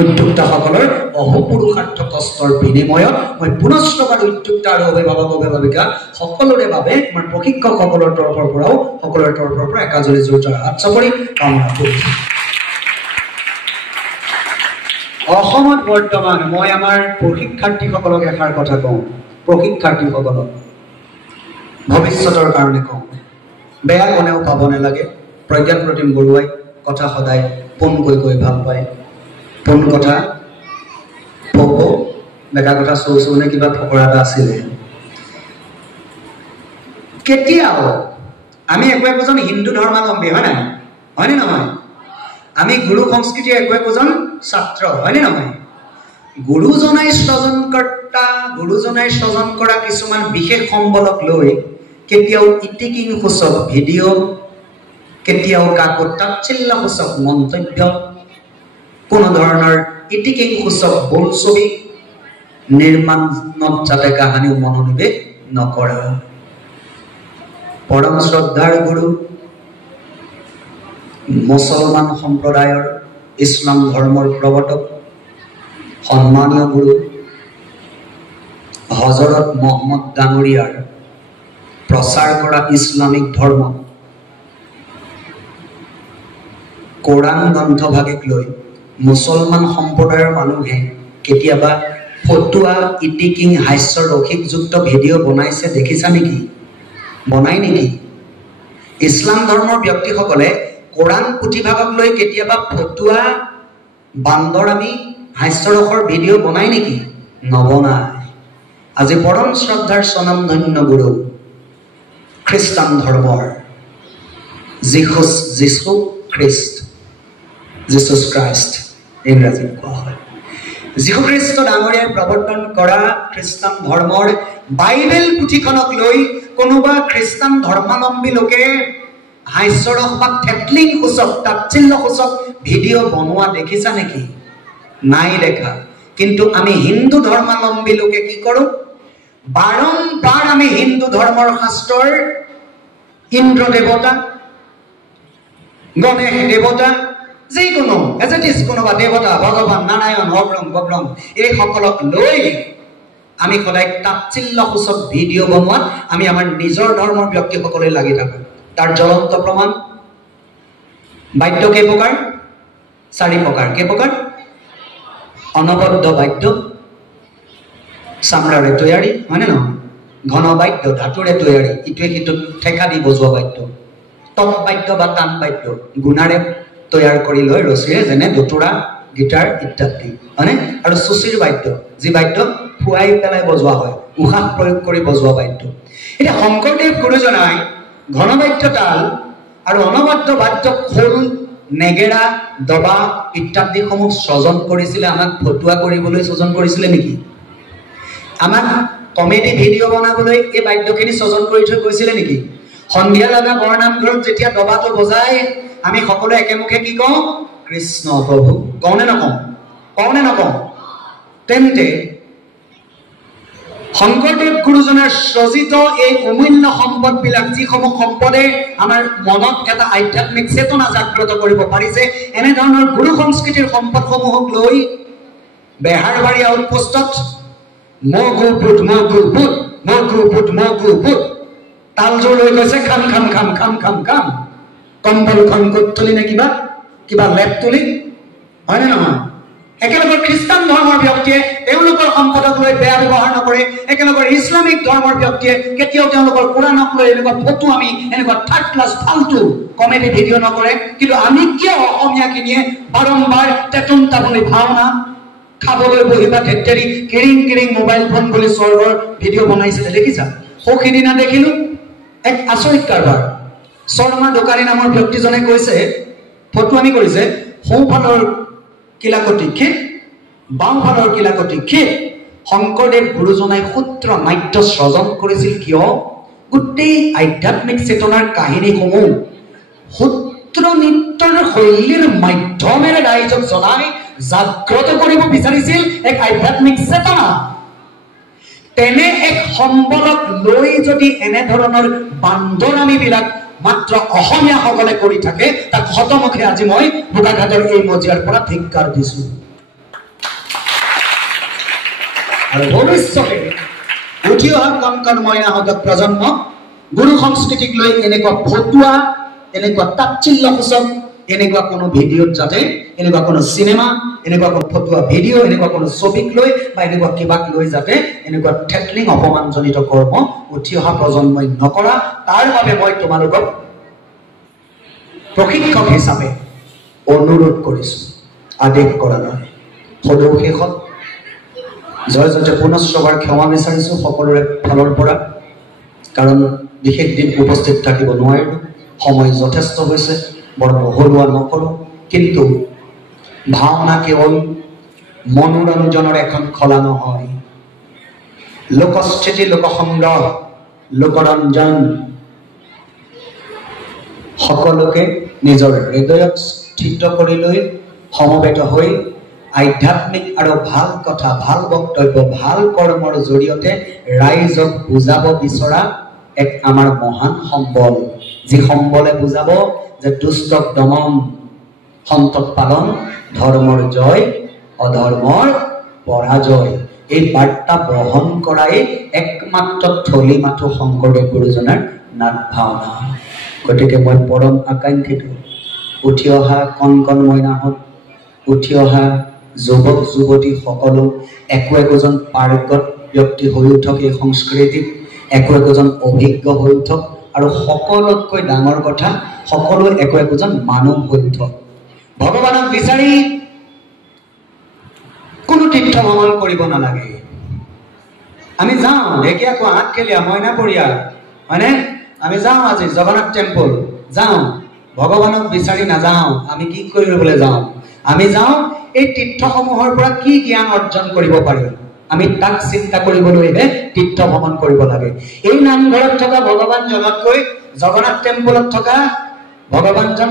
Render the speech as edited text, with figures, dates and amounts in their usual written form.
উদ্যোক্তাসকলৰ অহোপুৰুষাৰ্থ কষ্টৰ বিনিময়ত মই পুনশ্চবাৰ উদ্যোক্তা আৰু অভিভাৱক অভিভাৱিকা সকলোৰে বাবে মই প্ৰশিক্ষকসকলৰ তৰফৰ পৰাও সকলোৰে তৰফৰ পৰা একাজৰি জোৰদাৰ হাত চাপৰি কামনা কৰিছোঁ। অসমত বৰ্তমান মই আমাৰ প্ৰশিক্ষাৰ্থীসকলক এষাৰ কথা কওঁ, প্ৰশিক্ষাৰ্থীসকলক ভৱিষ্যতৰ কাৰণে কওঁ, বেয়া কোনেও পাব নালাগে। প্ৰজ্ঞান প্ৰতিম বৰুৱাই কথা সদায় পোনকৈ কৈ ভাল পায়, পোন কথা পক বেকা কথা চৌ নে কিবা ফকৰা এটা আছিলে। কেতিয়াও আমি একোজন হিন্দু ধৰ্মাৱলম্বী হয় নাই, হয়নে নহয়? আমি গুৰু সংস্কৃতিৰ একোজন ছাত্ৰ হয়নে নহয়? গুৰুজনাই সৃজনকৰ্তা, গুৰুজনাই সৃজন কৰা কিছুমান বিশেষ সম্বলক লৈ কেতিয়াও ইটিকিং সূচক ভিডিঅ', কেতিয়াও কাকো তাচ্ছিল্য সূচক মন্তব্য, কোনো ধৰণৰ ইটিকিং সূচক বোলছবি নিৰ্মাণত যাতে কাহানিও মনোনিৱেশ নকৰা। পৰম শ্ৰদ্ধাৰ গুৰু মুছলমান সম্প্ৰদায়ৰ ইছলাম ধৰ্মৰ প্ৰৱৰ্তক সন্মানীয় গুৰু হজৰত মহম্মদ ডাঙৰীয়াৰ প্ৰচাৰ কৰা ইছলামিক ধৰ্ম কোৰাণ গ্ৰন্থভাগিক লৈ মুছলমান সম্প্ৰদায়ৰ মানুহে কেতিয়াবা ফটুৱা ইটিকিং হাস্য ৰসিকযুক্ত ভিডিঅ' বনাইছে দেখিছা নেকি? বনাই নেকি? ইছলাম ধৰ্মৰ ব্যক্তিসকলে কোৰাণ পুথিভাগক লৈ কেতিয়াবা ফটুৱা বান্দৰামী হাস্যৰসৰ ভিডিঅ' বনাই নেকি? নবনায়। আজি পৰম শ্ৰদ্ধাৰ স্বনামধন্য গুৰু খ্ৰীষ্টান ধৰ্মৰ যীশু খ্ৰাইষ্ট ইংৰাজীত কোৱা হয়, যীশু খ্ৰীষ্ট ডাঙৰীয়াই প্ৰৱৰ্তন কৰা খ্ৰীষ্টান ধৰ্মৰ বাইবেল পুথিখনক লৈ কোনোবা খ্ৰীষ্টান ধৰ্মাৱলম্বী লোকে হাস্যৰস বা থেটলিং সূচক তাচ্ছিল্য সূচক ভিডিঅ' বনোৱা দেখিছা নেকি? নাই দেখা। কিন্তু আমি হিন্দু ধৰ্মাৱলম্বী লোকে কি কৰোঁ? বাৰম্বাৰ আমি হিন্দু ধৰ্মৰ শাস্ত্ৰৰ ইন্দ্ৰ দেৱতা, গণেশ দেৱতা, যিকোনো এজেটিছ কোনোবা দেৱতা, ভগৱান নাৰায়ণ, অগ্ৰম গগ্ৰম এইসকলক লৈ আমি সদায় তাচ্ছিল্য সূচক ভিডিঅ' বনোৱাত আমি আমাৰ নিজৰ ধৰ্মৰ ব্যক্তিসকলে লাগি থাকোঁ। তাৰ জ্বলন্ত প্ৰমাণ বাদ্য কেই প্ৰকাৰ? 4 প্ৰকাৰ। কেই প্ৰকাৰ? অনবদ্য বাদ্য চামৰাৰে তৈয়াৰী হয়নে নহয়? ঘন বাদ্য ধাতুৰে তৈয়াৰী, ইটোৱে সিটোত ঠেকা দি বজোৱা বাদ্য, তপ বাদ্য বা টান বাদ্য গুণাৰে তৈয়াৰ কৰি লৈ ৰছীৰে, যেনে দোতোৰা, গীটাৰ ইত্যাদি হয়নে? আৰু চুচিৰ বাদ্য, যি বাদ্য ফুৱাই পেলাই বজোৱা হয়, উশাহ প্ৰয়োগ কৰি বজোৱা বাদ্য। এতিয়া শংকৰদেৱ গুৰুজনাই ঘনবাদ্য তাল আৰু অনবদ্য বাদ্য খোল, নেগেৰা, দবা ইত্যাদিসমূহ সৃজন কৰিছিলে। আমাক ফটুৱা কৰিবলৈ সৃজন কৰিছিলে নেকি? আমাক কমেডি ভিডিঅ' বনাবলৈ এই বাদ্যখিনি সৃজন কৰি থৈ গৈছিলে নেকি? সন্ধিয়া লগা বৰনামঘৰত যেতিয়া দবাটো বজাই আমি সকলোৱে একেমুখে কি কওঁ? কৃষ্ণ প্ৰভু। কওঁ নে নকওঁ? কওঁ নে নকওঁ? তেন্তে শংকৰদেৱ গুৰুজনাৰ সৃজিত এই অমূল্য সম্পদবিলাক, যিসমূহ সম্পদে আমাৰ মনত এটা আধ্যাত্মিক চেতনা জাগ্ৰত কৰিব পাৰিছে, এনেধৰণৰ গুৰু সংস্কৃতিৰ সম্পদসমূহক লৈ বেহাৰবাৰী আউটপোষ্টত মগু বুট মগু বুট মগু বুট মগু বুট তালযোৰ লৈ গৈছে, খাম খাম খাম খাম খাম খাম, কম্বলখন ক'ত তুলি নে কিবা কিবা লেপ তুলি, হয়নে নহয়? একেলগে খ্ৰীষ্টান ধৰ্মৰ ব্যক্তিয়ে তেওঁলোকৰ সম্পদক লৈ বেয়া ব্যৱহাৰ নকৰে, একেলগে ইছলামিক ধৰ্মৰ ব্যক্তিয়ে কেতিয়াও তেওঁলোকৰ কোৰাণক লৈ এনেকুৱা ফটো আমি এনেকুৱা থাৰ্ড ক্লাছ ফাল্টু কমেডি ভিডিঅ' নকৰে। কিন্তু আমি কিয় অসমীয়াখিনিয়ে বাৰম্বাৰ তেতুন তাবুলি ভাওনা, খাবলৈ বহিবা ধেত্তেৰি, কিৰিং কিৰিং মোবাইল ফোন বুলি স্বৰ্গৰ ভিডিঅ' বনাইছিলে দেখিছা? সৌখিদিনা দেখিলো এক আচৰিত কাৰবাৰ। শৰ্মা দোকানী নামৰ ব্যক্তিজনে কৈছে, ফটো আমি কৰিছে, সোঁফালৰ কিলাকটি খেত, বাওঁফালৰ কিলাকটি খেত। শংকৰদেৱ গুৰুজনাই সূত্ৰ নাট্য সৃজন কৰিছিল কিয়? গোটেই আধ্যাত্মিক চেতনাৰ কাহিনীসমূহ সূত্ৰ নৃত্যৰ শৈলীৰ মাধ্যমেৰে ৰাইজক জনাই জাগ্ৰত কৰিব বিচাৰিছিল এক আধ্যাত্মিক চেতনা। তেনে এক সম্বলক লৈ যদি এনেধৰণৰ বান্দৰামীবিলাক মাত্ৰ অসমীয়াসকলে কৰি থাকে, তাক হতমুখে আজি মই বোকাঘাটৰ এই মজিয়াৰ পৰা ধিক্কাৰ দিছো। আৰু ভৱিষ্যতে উঠি অহা কণ মইনাহঁতক প্ৰজন্মক গুৰু সংস্কৃতিক লৈ এনেকুৱা ফটুৱা, এনেকুৱা তাচ্ছিল্যসূচক এনেকুৱা কোনো ভিডিঅ'ত যাতে, এনেকুৱা কোনো চিনেমা, এনেকুৱা কোনো ফটুৱা ভিডিঅ', এনেকুৱা কোনো ছবিক লৈ বা এনেকুৱা কিবাক লৈ যাতে এনেকুৱা ঠেটলিং অপমানজনিত কৰ্ম উঠি অহা প্ৰজন্মই নকৰা, তাৰ বাবে মই তোমালোকক প্ৰশিক্ষক হিচাপে অনুৰোধ কৰিছোঁ, আদেশ কৰা নহয়। সদৌ শেষত জয়তে পুনশ্চবাৰ ক্ষমা বিচাৰিছোঁ সকলোৰে ফালৰ পৰা, কাৰণ বিশেষ দিন উপস্থিত থাকিব নোৱাৰিলোঁ, সময় যথেষ্ট হৈছে, বৰ বহলোৱা নকৰোঁ। কিন্তু ভাওনা কেৱল মনোৰঞ্জনৰ এখন খলা নহয়, লোকস্থিতি, লোকসংগ্ৰহ, লোকৰঞ্জন, সকলোকে নিজৰ হৃদয়ত স্থিত কৰি লৈ সমবেত হৈ আধ্যাত্মিক আৰু ভাল কথা, ভাল বক্তব্য, ভাল কৰ্মৰ জৰিয়তে ৰাইজক বুজাব বিচৰা এক আমাৰ মহান সম্বল, যি সম্বলে বুজাব যে দুষ্টক দমন, সন্তক পালন, ধৰ্মৰ জয়, অধৰ্মৰ পৰাজয়। এই বাৰ্তা বহন কৰাই একমাত্ৰ থলি মাথো শংকৰদেৱ গুৰুজনাৰ নাট ভাওনা। গতিকে মই পৰম আকাংক্ষিত উঠি অহা কণ মইনাহঁত, উঠি অহা যুৱক যুৱতী সকলো একো একোজন পাৰ্গত ব্যক্তি হৈ উঠক এই সংস্কৃতিত, একো একোজন অভিজ্ঞ হৈ উঠক, আৰু সকলোতকৈ ডাঙৰ কথা সকলো একো একোজন মানুহ হৈ উঠক। ভগৱানক বিচাৰি কোনো তীৰ্থ ভ্ৰমণ কৰিব নালাগে। আমি যাওঁ ঢেকীয়াখোৱা, আঠখেলীয়া, মইনাপৰীয়া, হয়নে? আমি যাওঁ আজি জগন্নাথ টেম্পল, যাওঁ, ভগৱানক বিচাৰি নাযাওঁ। আমি কি কৰিবলৈ যাওঁ? আমি যাওঁ এই তীৰ্থসমূহৰ পৰা কি জ্ঞান অৰ্জন কৰিব পাৰি, আমি তাক চিন্তা কৰিবলৈহে তীৰ্থ ভ্ৰমণ কৰিব লাগে। এই নামঘৰত থকা ভগৱানজনতকৈ জগন্নাথ টেম্পলত থকা ভগৱানজন